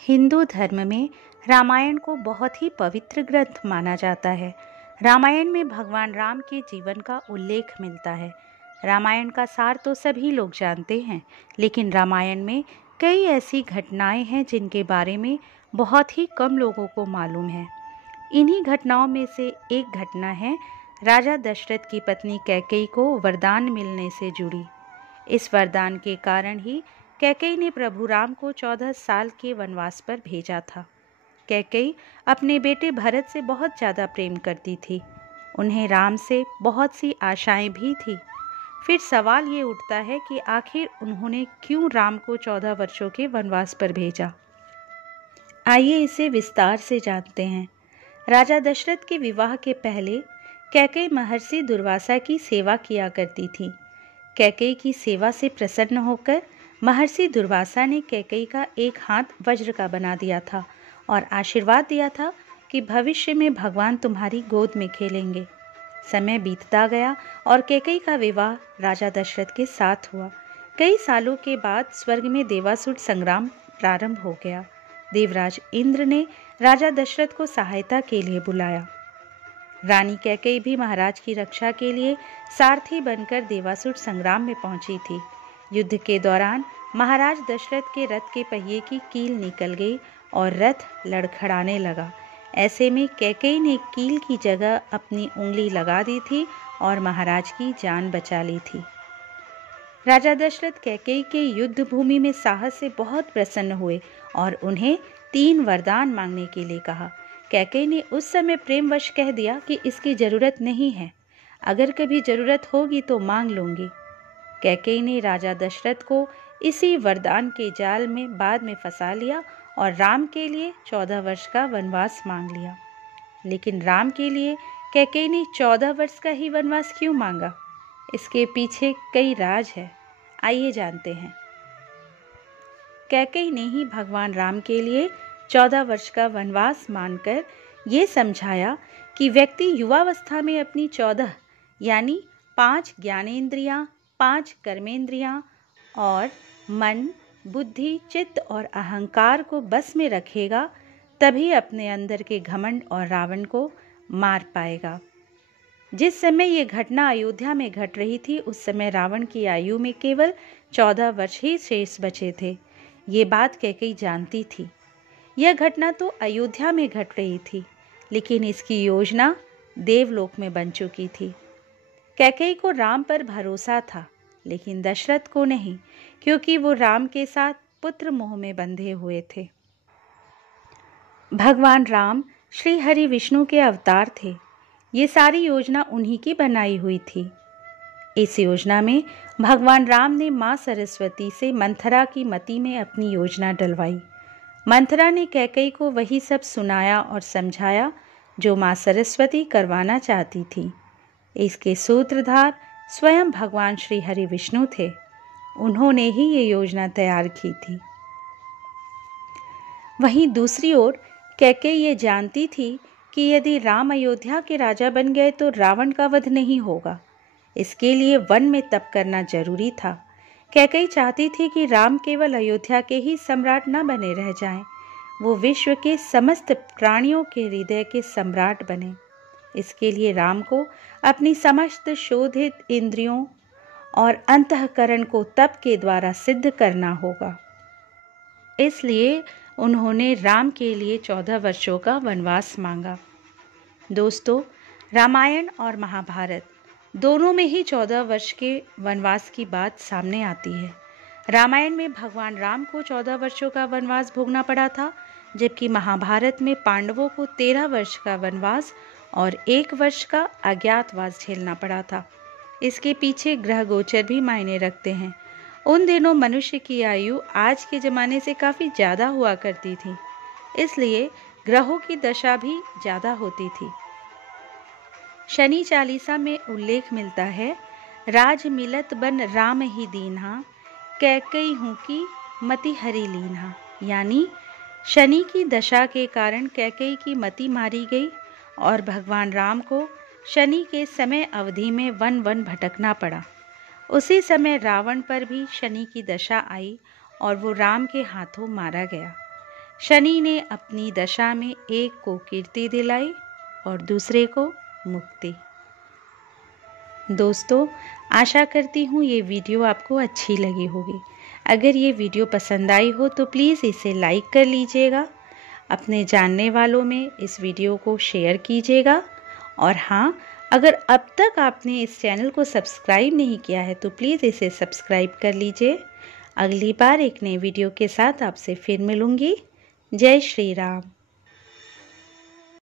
हिंदू धर्म में रामायण को बहुत ही पवित्र ग्रंथ माना जाता है। रामायण में भगवान राम के जीवन का उल्लेख मिलता है। रामायण का सार तो सभी लोग जानते हैं, लेकिन रामायण में कई ऐसी घटनाएं हैं जिनके बारे में बहुत ही कम लोगों को मालूम है। इन्हीं घटनाओं में से एक घटना है राजा दशरथ की पत्नी कैकेयी को वरदान मिलने से जुड़ी। इस वरदान के कारण ही कैकेयी ने प्रभु राम को 14 साल के वनवास पर भेजा था। कैकेयी अपने बेटे भरत से बहुत ज़्यादा प्रेम करती थी। उन्हें राम से बहुत सी आशाएं भी थी। फिर सवाल ये उठता है कि आखिर उन्होंने क्यों राम को 14 वर्षों के वनवास पर भेजा। आइए इसे विस्तार से जानते हैं। राजा दशरथ के विवाह के पहले कैकेयी महर्षि दुर्वासा की सेवा किया करती थी। कैकेयी की सेवा से प्रसन्न होकर महर्षि दुर्वासा ने कैकेयी का एक हाथ वज्र का बना दिया था और आशीर्वाद दिया था कि भविष्य में भगवान तुम्हारी गोद में खेलेंगे। समय बीतता गया और कैकेयी का विवाह राजा दशरथ के साथ हुआ। कई सालों के बाद स्वर्ग में देवासुर संग्राम प्रारंभ हो गया। देवराज इंद्र ने राजा दशरथ को सहायता के लिए बुलाया। रानी कैकेयी भी महाराज की रक्षा के लिए सारथी बनकर देवासुर संग्राम में पहुंची थी। युद्ध के दौरान महाराज दशरथ के रथ के पहिए की कील निकल गई और रथ लड़खड़ाने लगा। ऐसे में कैकेयी ने कील की जगह अपनी उंगली लगा दी थी और महाराज की जान बचा ली थी। राजा दशरथ कैकेयी के युद्ध भूमि में साहस से बहुत प्रसन्न हुए और उन्हें 3 वरदान मांगने के लिए कहा। कैकेयी ने उस समय प्रेमवश कह दिया कि इसकी जरूरत नहीं है, अगर कभी जरूरत होगी तो मांग लूंगी। कैकेयी ने राजा दशरथ को इसी वरदान के जाल में बाद में फंसा लिया और राम के लिए 14 वर्ष का वनवास मांग लिया। लेकिन राम के लिए कैकेयी ने 14 वर्ष का ही वनवास क्यों मांगा? इसके पीछे कई राज है, आइए जानते हैं। कैकेयी ने ही भगवान राम के लिए 14 वर्ष का वनवास मानकर ये समझाया कि व्यक्ति युवावस्था में अपनी 14 यानी 5 ज्ञानेंद्रियां, 5 कर्मेंद्रियां और मन, बुद्धि, चित्त और अहंकार को बस में रखेगा, तभी अपने अंदर के घमंड और रावण को मार पाएगा। जिस समय ये घटना अयोध्या में घट रही थी, उस समय रावण की आयु में केवल 14 वर्ष ही शेष बचे थे। ये बात कैकेयी जानती थी। यह घटना तो अयोध्या में घट रही थी, लेकिन इसकी योजना देवलोक में बन चुकी थी। कैकेयी को राम पर भरोसा था, लेकिन दशरथ को नहीं, क्योंकि वो राम के साथ पुत्र मोह में बंधे हुए थे। भगवान राम श्री हरि विष्णु के अवतार थे। ये सारी योजना उन्हीं की बनाई हुई थी। इस योजना में भगवान राम ने माँ सरस्वती से मंथरा की मति में अपनी योजना डलवाई। मंथरा ने कैकेयी को वही सब सुनाया और समझाया जो माँ सरस्वती करवाना चाहती थी। इसके सूत्रधार स्वयं भगवान श्री हरि विष्णु थे। उन्होंने ही ये योजना तैयार की थी। वहीं दूसरी ओर कैकेयी ये जानती थी कि यदि राम अयोध्या के राजा बन गए तो रावण का वध नहीं होगा। इसके लिए वन में तप करना जरूरी था। कैकेयी चाहती थी कि राम केवल अयोध्या के ही सम्राट न बने रह जाएं, वो विश्व के समस्त प्राणियों के हृदय के सम्राट बने। इसके लिए राम को अपनी समस्त शोधित इंद्रियों और अंतःकरण को तप के द्वारा सिद्ध करना होगा। इसलिए उन्होंने राम के लिए 14 वर्षों का वनवास मांगा। दोस्तों, रामायण और महाभारत दोनों में ही 14 वर्ष के वनवास की बात सामने आती है। रामायण में भगवान राम को 14 वर्षों का वनवास भोगना पड़ा था, जबकि महाभारत में पांडवों को 13 वर्ष का वनवास और 1 वर्ष का अज्ञातवास झेलना पड़ा था। इसके पीछे ग्रह गोचर भी मायने रखते हैं। उन दिनों मनुष्य की आयु आज के ज़माने से काफ़ी ज़्यादा हुआ करती थी, इसलिए ग्रहों की दशा भी ज़्यादा होती थी। शनि चालीसा में उल्लेख मिलता है, राज मिलत बन राम ही दीन्हा, कैकेयी हूँ की मति हरि लीन्हा। यानी शनि की दशा के कारण कैकेयी की मति मारी गई और भगवान राम को शनि के समय अवधि में वन वन भटकना पड़ा। उसी समय रावण पर भी शनि की दशा आई और वो राम के हाथों मारा गया। शनि ने अपनी दशा में एक को कीर्ति दिलाई और दूसरे को मुक्ति। दोस्तों, आशा करती हूँ ये वीडियो आपको अच्छी लगी होगी। अगर ये वीडियो पसंद आई हो तो प्लीज़ इसे लाइक कर लीजिएगा, अपने जानने वालों में इस वीडियो को शेयर कीजिएगा। और हाँ, अगर अब तक आपने इस चैनल को सब्सक्राइब नहीं किया है तो प्लीज़ इसे सब्सक्राइब कर लीजिए। अगली बार एक नए वीडियो के साथ आपसे फिर मिलूँगी। जय श्री राम।